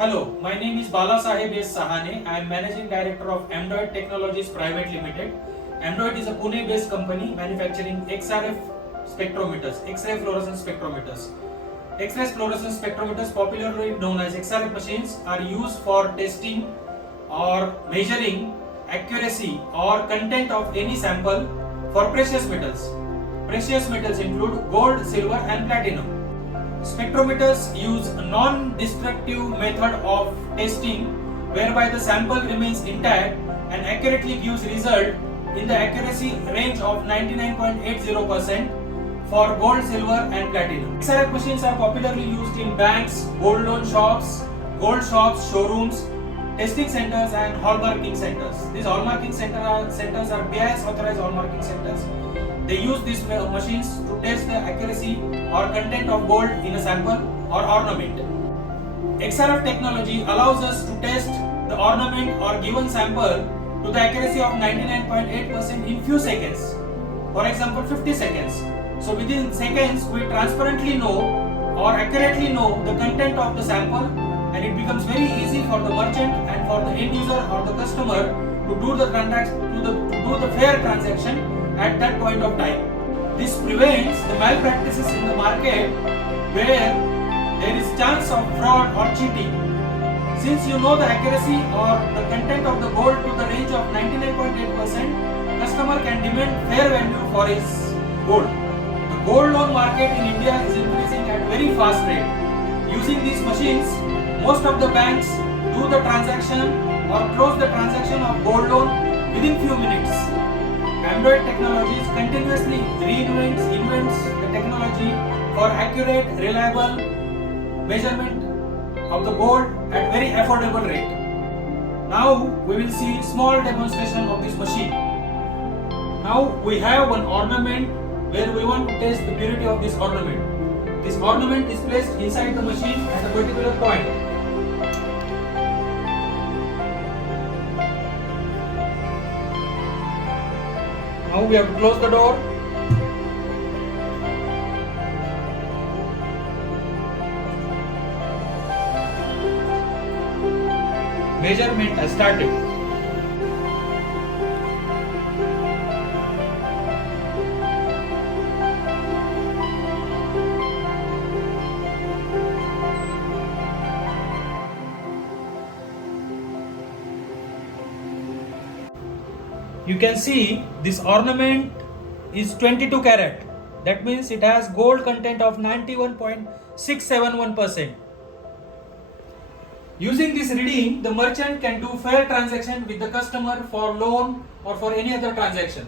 Hello, my name is Bala Saheb S. Sahane. I am Managing Director of Amdoit Technologies Private Limited. Amdoit is a Pune-based company manufacturing XRF spectrometers, X-ray fluorescence spectrometers. X-ray fluorescence spectrometers, popularly known as XRF machines, are used for testing or measuring accuracy or content of any sample for precious metals. Precious metals include gold, silver and platinum. Spectrometers use a non-destructive method of testing whereby the sample remains intact and accurately gives result in the accuracy range of 99.80% for gold, silver and platinum. XRF machines are popularly used in banks, gold loan shops, gold shops, showrooms, testing centers and hallmarking centers. These hallmarking centers are BIS authorized hallmarking centers. They use these machines to test the accuracy or content of gold in a sample or ornament. XRF technology allows us to test the ornament or given sample to the accuracy of 99.8% in few seconds. For example, 50 seconds. So within seconds, we transparently know or accurately know the content of the sample, and it becomes very easy for the merchant and for the end user or the customer to do the fair transaction at that point of time. This prevents the malpractices in the market where there is chance of fraud or cheating. Since you know the accuracy or the content of the gold to the range of 99.8%, customer can demand fair value for his gold. The gold loan market in India is increasing at very fast rate. Using these machines, most of the banks do the transaction or close the transaction of gold loan within few minutes. Amdoit Technologies continuously invents the technology for accurate, reliable measurement of the gold at very affordable rate. Now we will see small demonstration of this machine. Now we have one ornament where we want to test the purity of this ornament. This ornament is placed inside the machine at a particular point. Now we have to close the door. Measurement has started. You can see this ornament is 22 carat. That means it has gold content of 91.671%. Using this reading, the merchant can do fair transaction with the customer for loan or for any other transaction.